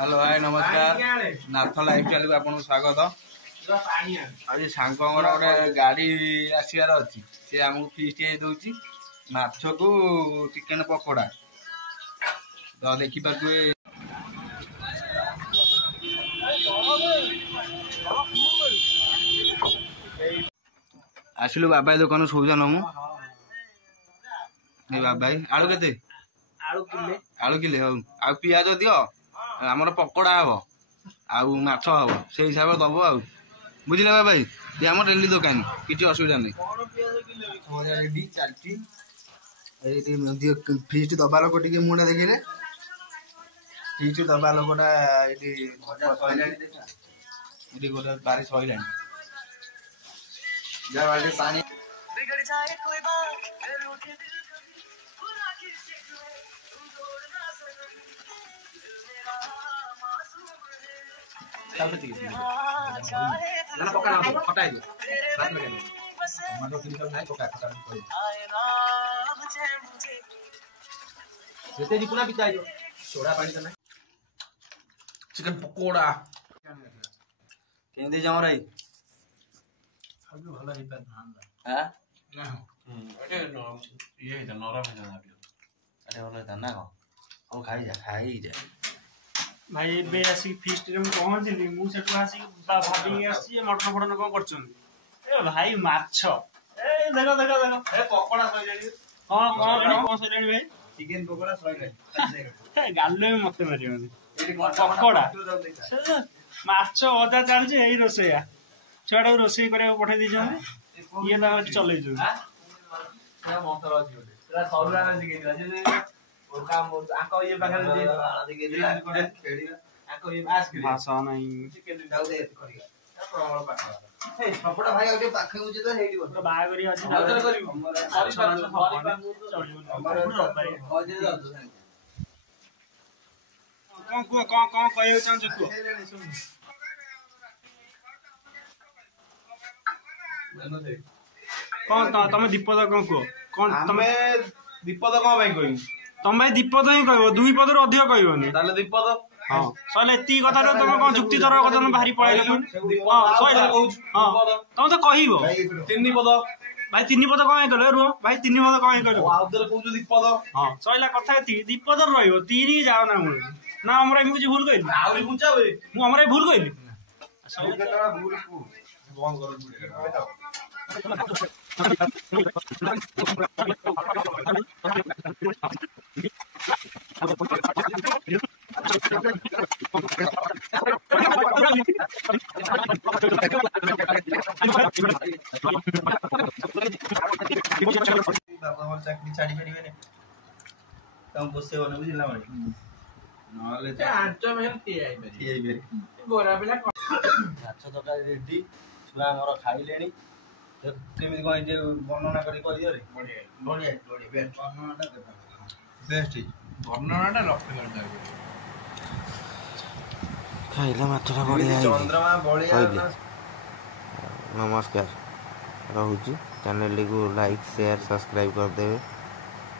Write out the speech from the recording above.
Hello hi नमस्कार नाथ life style को आपको स्वागत। आज सांग गोटे गाड़ी आसबार अच्छी सी आमको फिस्ट दौर माछ को चिकेन पकोड़ा तो देखिपे आसिलु बाबाई दुकान शौचान मु बाबाई आलू के आलू किले हूँ आ पिज दियो आमर पकोड़ा हम आउ माछ हम से हिसाब से दब आ बुझे बाबाई ये आम डेली दुकान किसी असुविधा नहीं फिस्ट दबा लोक टे मुझे देखिले फिस्ट दबा लोकटा ये गोटे बारी सैला पानी चिकन पकोड़ा केंदे जाओ रे भल हां अरे ये नरम है अरे भल ना को खाई जा भाई बे आसी फिस्ट रे पहुंचली मु सेटु आसी भाभी आसी मटन फटन कोन करछन ए भाई माछ ए देखो देखो देखो ए पकोड़ा सई जाई हां कोन सई जाई भाई चिकन पकोड़ा सई जाई गाल्लो में मते मारियोनी पकोड़ा माछ अदा चल जे एई रोसैया छुआडा रोसै करे पठै दी जने ये ना चलै जो क्या मंत्र अछि बोले सौरा ना सिके जे और काम आको ये पाखरे दे खेड़ी आको ये आस के भाषा नहीं चिकन दाउ दे करिया प्रमाण पाठ हे पकोड़ा भाई आगे पाखे उजे तो हेडी तो बागरी अछि आउतर करी सॉरी कौन कहयो चांस को कौन तमे दीपद कौन को कौन तमे दीपद कौन भाई कहि तम भाई दीपद ही कहबो दुई पद रो अधिक कहबोनी ताले दीपद हां सले एती कथा रो तमे कौन जुक्ति तरह कथा बाहरी पळैले कोन हां सले हां तम तो कहिबो तीन पद भाई तीन पद कौन कहलो रो भाई तीन पद कौन कहलो आउतर कहू दीपद हां सला कथा एती दीपद रहइबो तीन ही जाओ ना मुळे ना हमरा एमि कुछ भूल कइली आउरी पूछा बे मु हमरा भूल कइली सब केतरा भूल को बंद कर चाकरी छाड़ी परिबे तम बसे बने बुझिला माने नले आंच में टियाई बेरी बोरा बिना माछ तरकारी रेडी छुआ हमर खाइलेनी केमी कोइ जे वर्णना करी कहि दियो रे बढ़िया बेस्ट वर्णनाटा बेस्ट वर्णनाटा लक्ष्य करता खाइला माछटा बढ़िया चंद्रमा बढ़िया नमस्कार रहूची चैनल को लाइक शेयर सब्सक्राइब कर देवे।